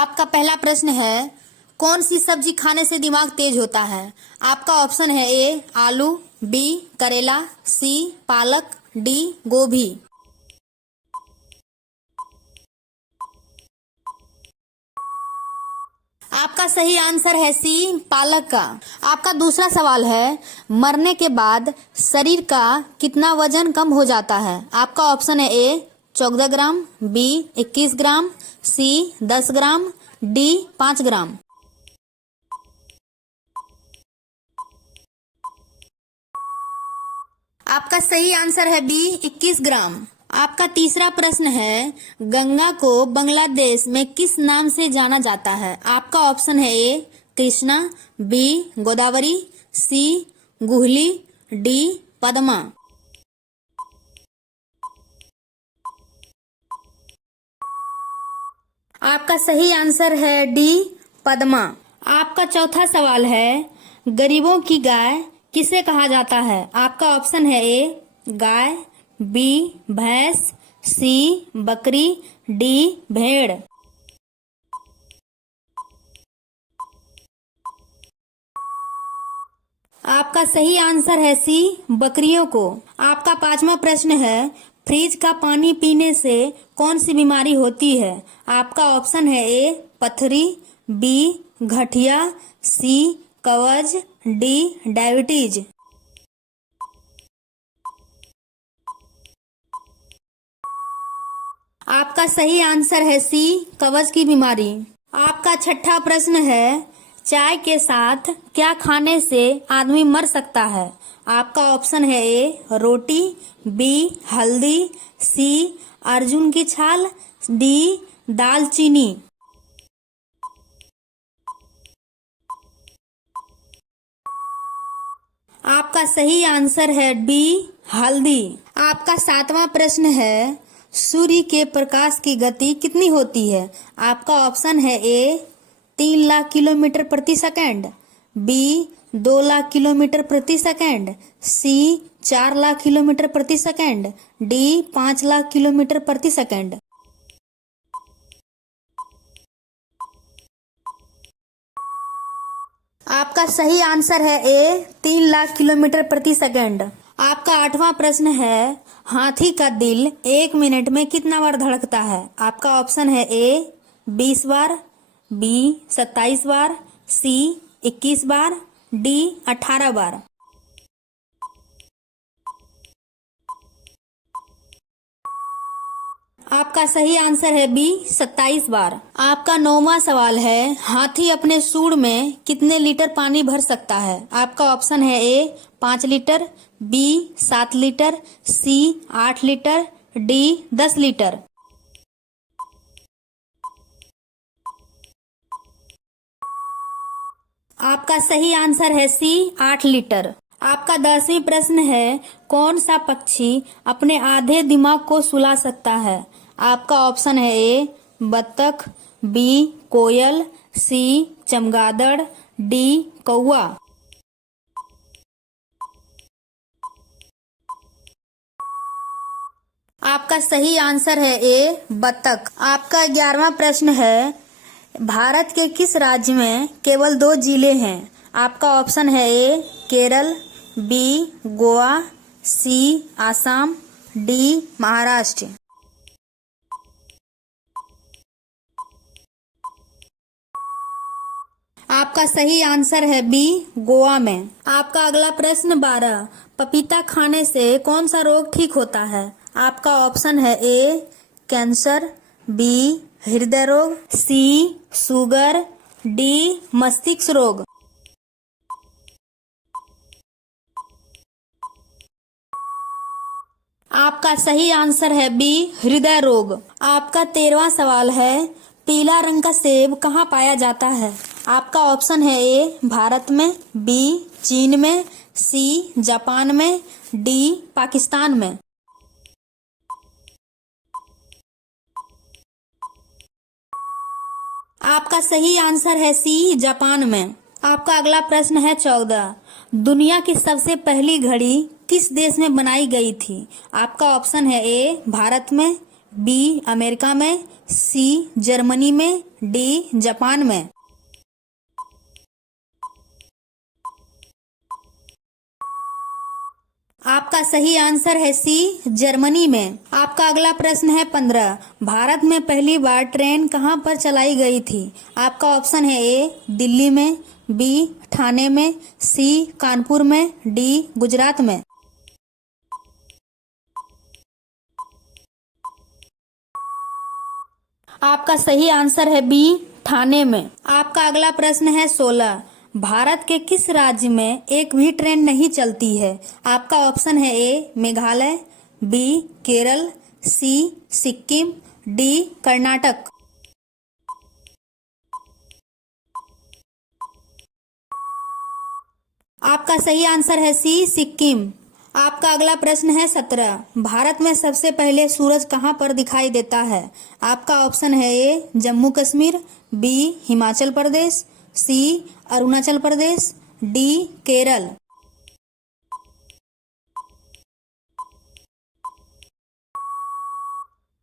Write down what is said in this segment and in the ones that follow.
आपका पहला प्रश्न है, कौन सी सब्जी खाने से दिमाग तेज होता है? आपका ऑप्शन है ए आलू, बी करेला, सी पालक, डी गोभी। आपका सही आंसर है सी पालक का। आपका दूसरा सवाल है, मरने के बाद शरीर का कितना वजन कम हो जाता है? आपका ऑप्शन है ए 14 ग्राम, बी 21 ग्राम, सी 10 ग्राम, डी 5 ग्राम। आपका सही आंसर है बी 21 ग्राम। आपका तीसरा प्रश्न है, गंगा को बांग्लादेश में किस नाम से जाना जाता है? आपका ऑप्शन है ए कृष्णा, बी गोदावरी, सी गुहली, डी पद्मा। आपका सही आंसर है डी पद्मा। आपका चौथा सवाल है, गरीबों की गाय किसे कहा जाता है? आपका ऑप्शन है ए गाय, बी भैंस, सी बकरी, डी भेड़। आपका सही आंसर है सी बकरियों को। आपका पांचवा प्रश्न है, फ्रिज का पानी पीने से कौन सी बीमारी होती है? आपका ऑप्शन है ए पथरी, बी गठिया, सी कब्ज, डी डायबिटीज। आपका सही आंसर है सी कब्ज की बीमारी। आपका छठा प्रश्न है, चाय के साथ क्या खाने से आदमी मर सकता है? आपका ऑप्शन है ए रोटी, बी हल्दी, सी अर्जुन की छाल, डी दालचीनी। आपका सही आंसर है बी हल्दी। आपका सातवां प्रश्न है, सूर्य के प्रकाश की गति कितनी होती है? आपका ऑप्शन है ए 3 लाख किलोमीटर प्रति सेकंड, बी 2 लाख किलोमीटर प्रति सेकंड, सी 4 लाख किलोमीटर प्रति सेकंड, डी 5 लाख किलोमीटर प्रति सेकंड। आपका सही आंसर है ए 3 लाख किलोमीटर प्रति सेकंड। आपका आठवां प्रश्न है, हाथी का दिल 1 मिनट में कितना बार धड़कता है? आपका ऑप्शन है ए 20 बार, बी 27 बार, सी 21 बार, डी 18 बार। आपका सही आंसर है बी 27 बार। आपका 9वां सवाल है, हाथी अपने सूंड में कितने लीटर पानी भर सकता है? आपका ऑप्शन है ए 5 लीटर, बी 7 लीटर, सी 8 लीटर, डी 10 लीटर। आपका सही आंसर है सी 8 लीटर। आपका 10वीं प्रश्न है, कौन सा पक्षी अपने आधे दिमाग को सुला सकता है? आपका ऑप्शन है ए बत्तख, बी कोयल, सी चमगादड़, डी कौवा। आपका सही आंसर है ए बत्तख। आपका 11वां प्रश्न है, भारत के किस राज्य में केवल 2 जिले हैं? आपका ऑप्शन है ए केरल, बी गोवा, सी आसाम, डी महाराष्ट्र। आपका सही आंसर है बी गोवा में। आपका अगला प्रश्न 12, पपीता खाने से कौन सा रोग ठीक होता है? आपका ऑप्शन है ए कैंसर, बी हृदय रोग, सी शुगर, डी मस्तिष्क रोग। आपका सही आंसर है बी हृदय रोग। आपका 13वां सवाल है, पीला रंग का सेब कहाँ पाया जाता है? आपका ऑप्शन है ए भारत में, बी चीन में, सी जापान में, डी पाकिस्तान में। आपका सही आंसर है सी जापान में। आपका अगला प्रश्न है 14, दुनिया की सबसे पहली घड़ी किस देश में बनाई गई थी? आपका ऑप्शन है ए भारत में, बी अमेरिका में, सी जर्मनी में, डी जापान में। आपका सही आंसर है सी जर्मनी में। आपका अगला प्रश्न है 15। भारत में पहली बार ट्रेन कहाँ पर चलाई गई थी? आपका ऑप्शन है ए दिल्ली में, बी ठाणे में, सी कानपुर में, डी गुजरात में। आपका सही आंसर है बी ठाणे में। आपका अगला प्रश्न है 16। भारत के किस राज्य में एक भी ट्रेन नहीं चलती है? आपका ऑप्शन है ए मेघालय, बी केरल, सी सिक्किम, डी कर्नाटक। आपका सही आंसर है सी सिक्किम। आपका अगला प्रश्न है 17। भारत में सबसे पहले सूरज कहाँ पर दिखाई देता है? आपका ऑप्शन है ए जम्मू कश्मीर, बी हिमाचल प्रदेश, सी अरुणाचल प्रदेश, डी केरल।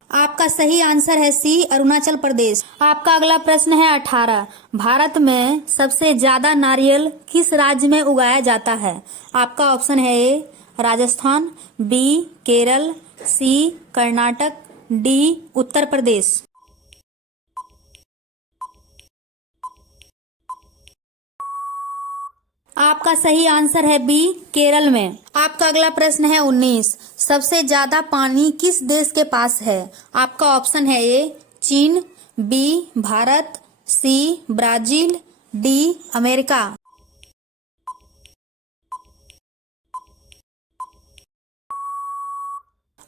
आपका सही आंसर है सी अरुणाचल प्रदेश। आपका अगला प्रश्न है 18। भारत में सबसे ज्यादा नारियल किस राज्य में उगाया जाता है? आपका ऑप्शन है ए राजस्थान, बी केरल, सी कर्नाटक, डी उत्तर प्रदेश। आपका सही आंसर है बी केरल में। आपका अगला प्रश्न है 19। सबसे ज्यादा पानी किस देश के पास है? आपका ऑप्शन है ए चीन, B Bharat, C Brazil, D America.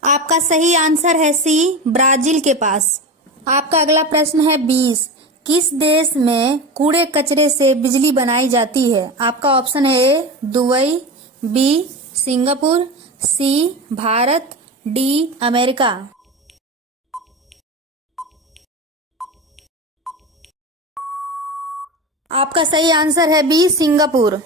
आपका सही आंसर है सी ब्राजील के पास। आपका अगला प्रश्न है 20। किस देश में कूड़े कचरे से बिजली बनाई जाती है? आपका ऑप्शन है ए दुबई, बी सिंगापुर, सी भारत, डी अमेरिका। आपका सही आंसर है बी सिंगापुर।